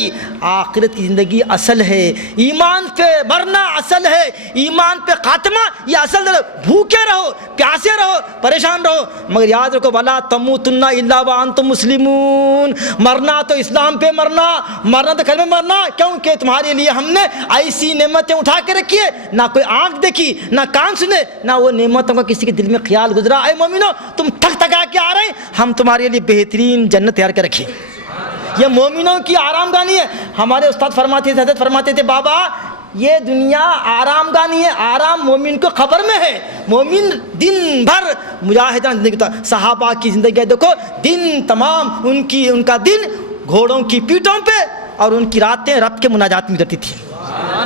جی آخرت کی زندگی اصل ہے، ایمان پہ مرنا اصل ہے، ایمان پہ خاتمہ یہ اصل ہے۔ بھوکے رہو، پیاسے رہو، پریشان رہو، مگر یاد رکھو وَلَا تَمُوتُنَّ إِلَّا وَأَنْتُمْ مُسْلِمُونَ۔ مرنا تو اسلام پہ مرنا، مرنا تو کلمہ مرنا، کیونکہ تمہارے لیے ہم نے ایسی نعمتیں اٹھا کے رکھی ہے، نہ کوئی آنکھ دیکھی، نہ کان سنے، نہ وہ نعمتوں کا کسی کے دل میں خیال گزرا۔ اے مومنو تم تھک تھکا کے آ رہے ہیں، ہم تمہارے لیے بہترین جنت تیار کر رکھی۔ یہ مومنوں کی آرام گاہ نہیں ہے۔ ہمارے استاد فرماتے تھے، حضرت فرماتے تھے بابا یہ دنیا آرام گاہ نہیں ہے، آرام مومن کو خبر میں ہے۔ مومن دن بھر مجاہدہ زندگی ہوتا، صحابہ کی زندگی دیکھو، دن تمام ان کا دن گھوڑوں کی پیٹھوں پہ اور ان کی راتیں رب کے مناجات میں گزرتی تھی۔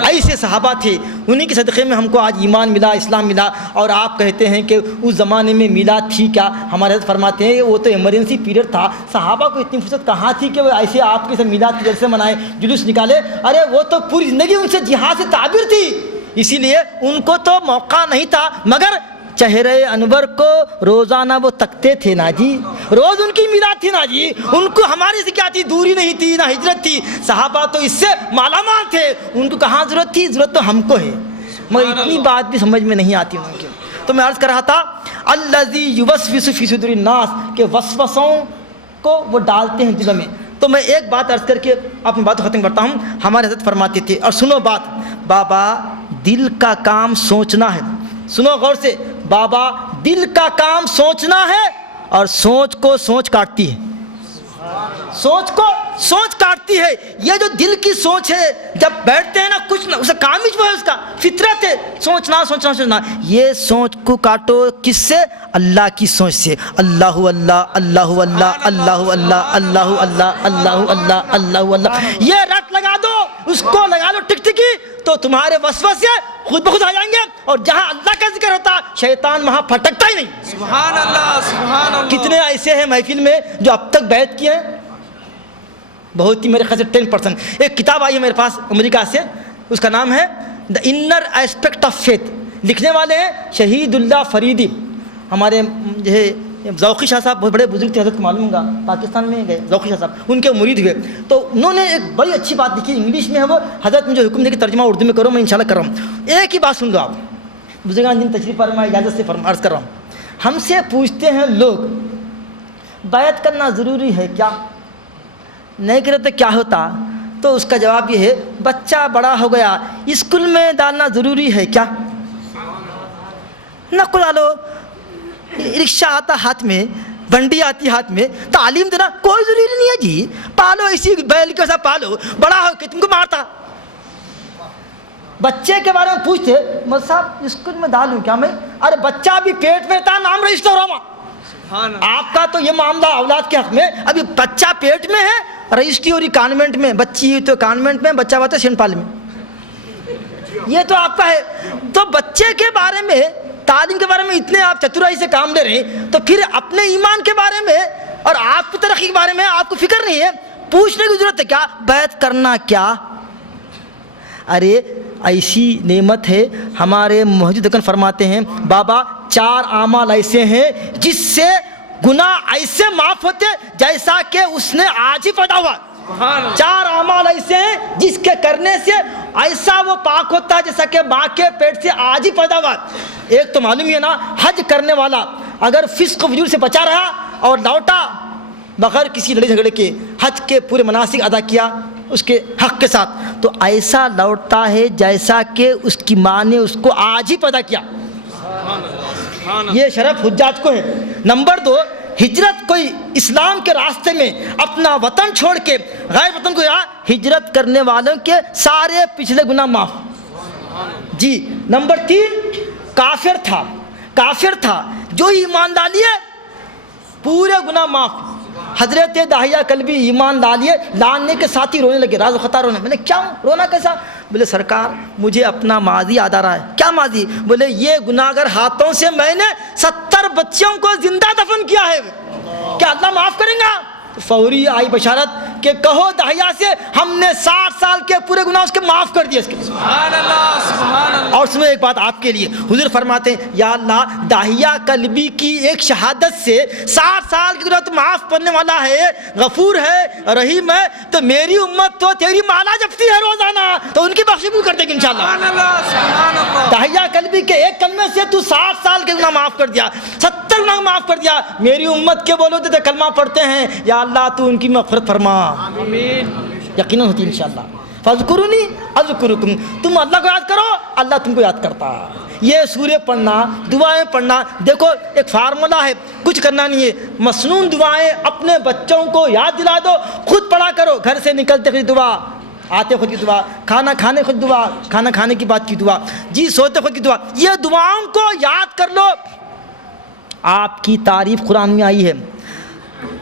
ایسے صحابہ تھے، انہی کے صدقے میں ہم کو آج ایمان ملا، اسلام ملا۔ اور آپ کہتے ہیں کہ اس زمانے میں میلاد تھی کیا؟ ہمارے حضرت فرماتے ہیں وہ تو ایمرجنسی پیریڈ تھا، صحابہ کو اتنی فرصت کہاں تھی کہ وہ ایسے آپ کے ساتھ میلاد کے جلسے منائے، جلوس نکالے؟ ارے وہ تو پوری زندگی ان سے جہاد سے تعبیر تھی، اسی لیے ان کو تو موقع نہیں تھا، مگر چہرے انور کو روزانہ وہ تکتے تھے نا جی، روز ان کی میلاد تھی نا جی۔ ان کو ہمارے سے کیا تھی؟ دوری نہیں تھی، نہ ہجرت تھی۔ صحابہ تو اس سے مالا مال تھے، ان کو کہاں ضرورت تھی؟ ضرورت تو ہم کو ہے، مگر اتنی بات بھی سمجھ میں نہیں آتی ان کے۔ تو میں عرض کر رہا تھا الذی یوسوس فی صدور الناس، کہ وسوسوں کو وہ ڈالتے ہیں دلوں میں۔ تو میں ایک بات عرض کر کے اپنی بات ختم کرتا ہوں۔ ہمارے حضرت فرماتے تھے، اور سنو بات، بابا دل کا کام سوچنا ہے، سنو غور سے، بابا دل کا کام سوچنا ہے، اور سوچ کو سوچ کاٹتی ہے، سوچ کو سوچ کاٹتی ہے۔ یہ جو دل کی سوچ ہے، جب بیٹھتے ہیں نا کچھ نہ، اسے کام ہی جو ہے اس کا فطرت ہے سوچنا سوچنا سوچنا، یہ سوچ کو کاٹو کس سے؟ اللہ کی سوچ سے۔ اللہ اللہ اللہ اللہ اللہ اللہ اللہ اللہ اللہ اللہ اللہ اللہ، یہ رٹ لگا دو، اس کو لگا دو ٹک ٹکی، تو تمہارے وسوسے خود بخود آ جائیں گے، اور جہاں اللہ کا ذکر ہوتا شیطان وہاں پھٹکتا ہی نہیں۔ سبحان اللہ سبحان اللہ۔ کتنے ایسے ہیں محفل میں جو اب تک بیعت کیے ہیں؟ بہت ہی، میرے خیال سے 10%۔ ایک کتاب آئی ہے میرے پاس امریکہ سے، اس کا نام ہے the inner aspect of faith, لکھنے والے ہیں شہید اللہ فریدی۔ ہمارے جو ہے ذوقی شاہ صاحب بہت بڑے بزرگ تھے، حضرت کو معلوم ہوگا، پاکستان میں گئے ذوقی شاہ صاحب، ان کے مرید ہوئے، تو انہوں نے ایک بڑی اچھی بات لکھی، انگلش میں ہے وہ، حضرت نے جو حکم دیا کہ ترجمہ اردو میں کرو، میں انشاءاللہ کر رہا ہوں۔ ایک ہی بات سن لو آپ، بزرگان جن تشریف پر میں اجازت سے عرض کر رہا ہوں۔ ہم سے پوچھتے ہیں لوگ بیعت کرنا ضروری ہے کیا؟ نہیں کرے تو کیا ہوتا؟ تو اس کا جواب یہ ہے بچہ بڑا ہو گیا، اسکول میں ڈالنا ضروری ہے کیا؟ نقل آلو، رکشہ آتا ہاتھ میں، بنڈی آتی ہاتھ میں، تعلیم دینا کوئی ضروری نہیں ہے جی، پالو اسی بیل کے ساتھ پالو، بڑا ہو کے تم کو مارتا۔ بچے کے بارے میں پوچھتے مول صاحب اسکول میں ڈالوں کیا میں؟ ارے بچہ بھی پیٹ میں تھا، نام رجسٹر ہوا، آپ کا تو یہ معاملہ اولاد کے حق میں، ابھی بچہ پیٹ میں ہے، رجسٹری ہو رہی کانوینٹ میں، بچی ہوئی تو کانوینٹ میں، بچہ ہوا تو سینٹ پال میں، یہ تو آپ کا ہے۔ تو بچے کے بارے میں، تعلیم کے بارے میں اتنے آپ چترائی سے کام لے رہے ہیں، تو پھر اپنے ایمان کے بارے میں اور آپ کی ترقی کے بارے میں آپ کو فکر نہیں ہے؟ پوچھنے کی ضرورت ہے کیا بیعت کرنا کیا؟ ارے ایسی نعمت ہے، ہمارے محدث دکن فرماتے ہیں بابا 4 اعمال ایسے ہیں جس سے گناہ ایسے معاف ہوتے جیسا کہ اس نے آج ہی پیدا ہوا۔ 4 اعمال ایسے ہیں جس کے کرنے سے ایسا وہ پاک ہوتا ہے جیسا کہ ماں کے پیٹ سے آج ہی پیدا ہوا۔ ایک تو معلوم ہے نا، حج کرنے والا اگر فسق و فجور سے بچا رہا اور لوٹا بغیر کسی لڑائی جھگڑے کے، حج کے پورے مناسک ادا کیا اس کے حق کے ساتھ، تو ایسا لوٹتا ہے جیسا کہ اس کی ماں نے اس کو آج ہی پیدا کیا۔ یہ شرف حجاج کو ہے۔ نمبر 2، ہجرت، کوئی اسلام کے راستے میں اپنا وطن چھوڑ کے غیر وطن کو ہجرت کرنے والوں کے سارے پچھلے گناہ معاف جی۔ نمبر 3، کافر تھا جو ایمان ڈالیے پورے گناہ معاف۔ حضرت داہیہ کلبی ایمان ڈالیے، لانے کے ساتھ ہی رونے لگے، راز و خطا رونے۔ میں نے کیا رونا کیسا؟ بولے سرکار مجھے اپنا ماضی یاد آ رہا ہے۔ کیا ماضی؟ بولے یہ گناہگار ہاتھوں سے میں نے 70 بچوں کو زندہ دفن کیا ہے، کیا اللہ معاف کریں گا؟ فوری آئی بشارت کہ کہو داہیہ سے ہم نے 60 سال کے پورے گناہ اس کے معاف کر دیے اس کے. سبحان اللہ سبحان اللہ. اور سنو ایک بات آپ کے لیے، حضور فرماتے ہیں یا اللہ داہیہ کلبی کی ایک شہادت سے 60 سال کے گناہ تو معاف کرنے والا ہے، غفور ہے، رحیم ہے، تو میری امت تو تیری مالا جپتی ہے روزانہ، تو ان کی بخشش بھی کر دے گی انشاءاللہ. سبحان اللہ سبحان اللہ. داہیہ کلبی کے ایک کلمے سے تو 60 سال کے گناہ معاف کر دیا، 70 گناہ معاف کر دیا. میری امت کے بولو تو کلمہ پڑھتے ہیں، یا اللہ تو ان کی مغفرت فرما. آمین. یقیناً ہوتی انشاءاللہ. فاذکرونی اذکرکم، تم اللہ کو یاد کرو اللہ تم کو یاد کرتا. یہ سورے پڑھنا، دعائیں پڑھنا، دیکھو ایک فارمولہ ہے، کچھ کرنا نہیں ہے. مسنون دعائیں اپنے بچوں کو یاد دلا دو، خود پڑھا کرو. گھر سے نکلتے خود دعا، آتے خود کی دعا، کھانا کھانے خود دعا، کھانا کھانے کی بات کی دعا، جی سوتے خود کی دعا. یہ دعاؤں کو یاد کر لو. آپ کی تعریف قرآن میں آئی ہے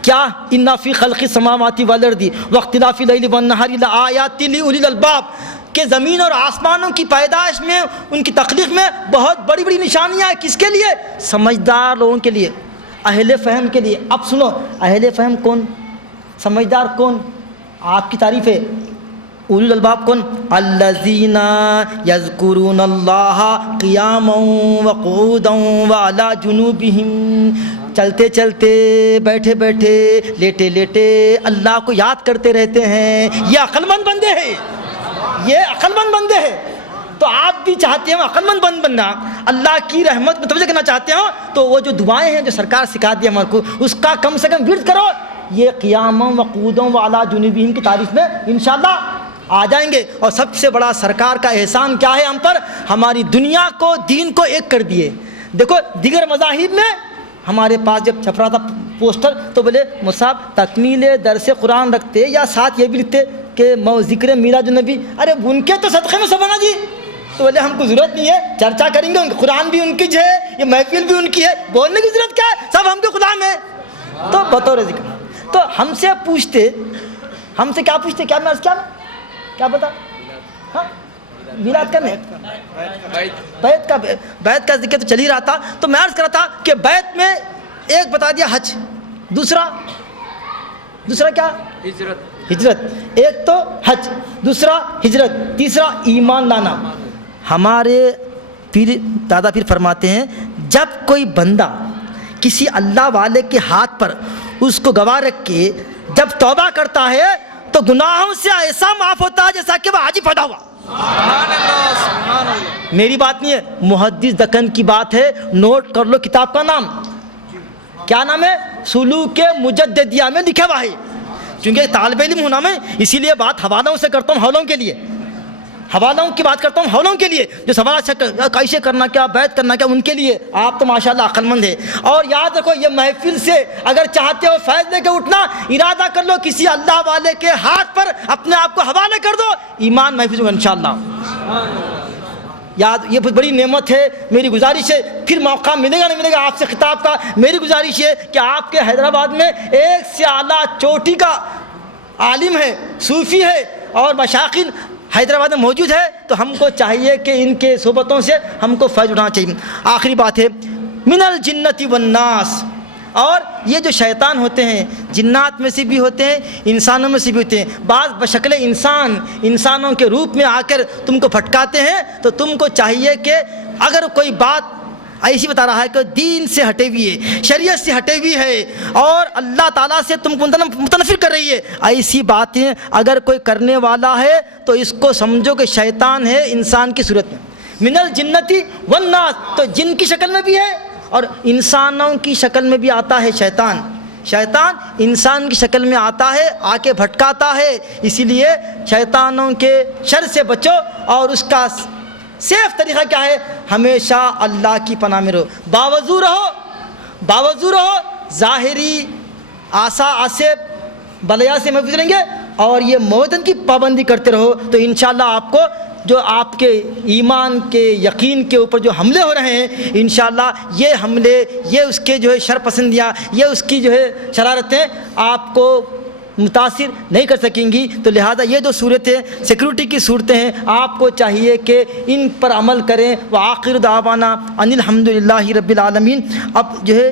کیا؟ ان فی خلق السماوات والارض واختلاف اللیل والنہار لآیات لأولی الالباب، کہ زمین اور آسمانوں کی پیدائش میں، ان کی تخلیق میں بہت بڑی بڑی نشانیاں ہیں. کس کے لیے؟ سمجھدار لوگوں کے لیے، اہل فہم کے لیے. اب سنو، اہل فہم کون، سمجھدار کون؟ آپ کی تعریف ہے. اولی الالباب کون؟ الذین یذکرون اللہ قیاما وقعودا وعلی جنوبہم، چلتے چلتے، بیٹھے بیٹھے، لیٹے لیٹے اللہ کو یاد کرتے رہتے ہیں. یہ عقل مند بندے ہیں، یہ عقل مند بندے ہیں. تو آپ بھی چاہتے ہو عقل مند بند بننا، اللہ کی رحمت میں توجہ کرنا چاہتے ہو، تو وہ جو دعائیں ہیں جو سرکار سکھا دی ہمارے کو، اس کا کم سے کم ورد کرو. یہ قیاما وقعودا وعلی جنوبہم کی تعریف میں انشاءاللہ آ جائیں گے. اور سب سے بڑا سرکار کا احسان کیا ہے ہم پر؟ ہماری دنیا کو، دین کو ایک کر دیے. دیکھو دیگر مذاہب میں ہمارے پاس جب چھپ رہا تھا پوسٹر تو بولے مصعب تکمیل درس قرآن رکھتے، یا ساتھ یہ بھی لکھتے کہ ذکر میلاد النبی. ارے ان کے تو صدقے میں سب ہے نا جی. تو بولے ہم کو ضرورت نہیں ہے، چرچا کریں گے، قرآن بھی ان کی ہے، یہ محفل بھی ان کی ہے، بولنے کی ضرورت کیا ہے، سب ہم کے خدا میں. تو بطور ذکر تو ہم سے پوچھتے، ہم سے کیا پوچھتے، کیا میں کیا بتا، ہاں میلاد کا نہیں، بیت کا ذکر تو چل ہی رہا تھا. تو میں عرض کر رہا تھا کہ بیت میں ایک بتا دیا حج، دوسرا کیا؟ ہجرت. ایک تو حج، دوسرا ہجرت، تیسرا ایمان لانا. ہمارے پیر دادا پیر فرماتے ہیں جب کوئی بندہ کسی اللہ والے کے ہاتھ پر اس کو گواہ رکھ کے جب توبہ کرتا ہے تو گناہوں سے ایسا معاف ہوتا ہے جیسا کہ وہ آج ہی پیدا ہوا. سبحان اللہ سبحان اللہ. میری بات نہیں ہے، محدث دکن کی بات ہے. نوٹ کر لو کتاب کا نام، کیا نام ہے؟ سلوک مجددیہ میں لکھا ہوا ہے. چونکہ طالب علم ہونا میں اسی لیے بات حوالوں سے کرتا ہوں، حولوں کے لیے، حوالوں کی بات کرتا ہوں، حولوں کے لیے جو سوال کیسے کرنا، کیا بیعت کرنا، کیا ان کے لیے. آپ تو ماشاءاللہ عقل مند ہے. اور یاد رکھو یہ محفل سے اگر چاہتے ہو فیض لے کے اٹھنا، ارادہ کر لو کسی اللہ والے کے ہاتھ پر اپنے آپ کو حوالے کر دو، ایمان محفوظ ہوگا انشاءاللہ. یاد، یہ بہت بڑی نعمت ہے. میری گزارش ہے، پھر موقع ملے گا نہیں ملے گا آپ سے خطاب کا، میری گزارش ہے کہ آپ کے حیدرآباد میں ایک سے اعلیٰ چوٹی کا عالم ہے، صوفی ہے، اور مشائخین حیدرآباد میں موجود ہے. تو ہم کو چاہیے کہ ان کے صحبتوں سے ہم کو فیض اٹھانا چاہیے. آخری بات ہے من الجنت والناس. اور یہ جو شیطان ہوتے ہیں جنات میں سے بھی ہوتے ہیں، انسانوں میں سے بھی ہوتے ہیں. بعض بشکل انسان، انسانوں کے روپ میں آ کر تم کو پھٹکاتے ہیں. تو تم کو چاہیے کہ اگر کوئی بات ایسی بتا رہا ہے کہ دین سے ہٹے ہوئی ہے، شریعت سے ہٹے ہوئی ہے، اور اللہ تعالیٰ سے تم کو متنفر کر رہی ہے، ایسی باتیں اگر کوئی کرنے والا ہے تو اس کو سمجھو کہ شیطان ہے انسان کی صورت میں. من الجنتی والناس، تو جن کی شکل میں بھی ہے اور انسانوں کی شکل میں بھی آتا ہے شیطان. شیطان انسان کی شکل میں آتا ہے، آ کے بھٹکاتا ہے. اسی لیے شیطانوں کے شر سے بچو. اور اس کا سیف طریقہ کیا ہے؟ ہمیشہ اللہ کی پناہ میں رہو، باوضو رہو، ظاہری آسیب بلیا سے محفوظ رہیں گے، اور یہ موعدن کی پابندی کرتے رہو. تو انشاءاللہ آپ کو جو آپ کے ایمان کے یقین کے اوپر جو حملے ہو رہے ہیں، انشاءاللہ یہ حملے، یہ اس کے جو ہے شر پسندیاں، یہ اس کی جو ہے شرارتیں آپ کو متاثر نہیں کر سکیں گی. تو لہذا یہ جو صورتیں سیکورٹی کی صورتیں ہیں، آپ کو چاہیے کہ ان پر عمل کریں. وآخر دعوانا ان الحمد للہ رب العالمین. اب جو ہے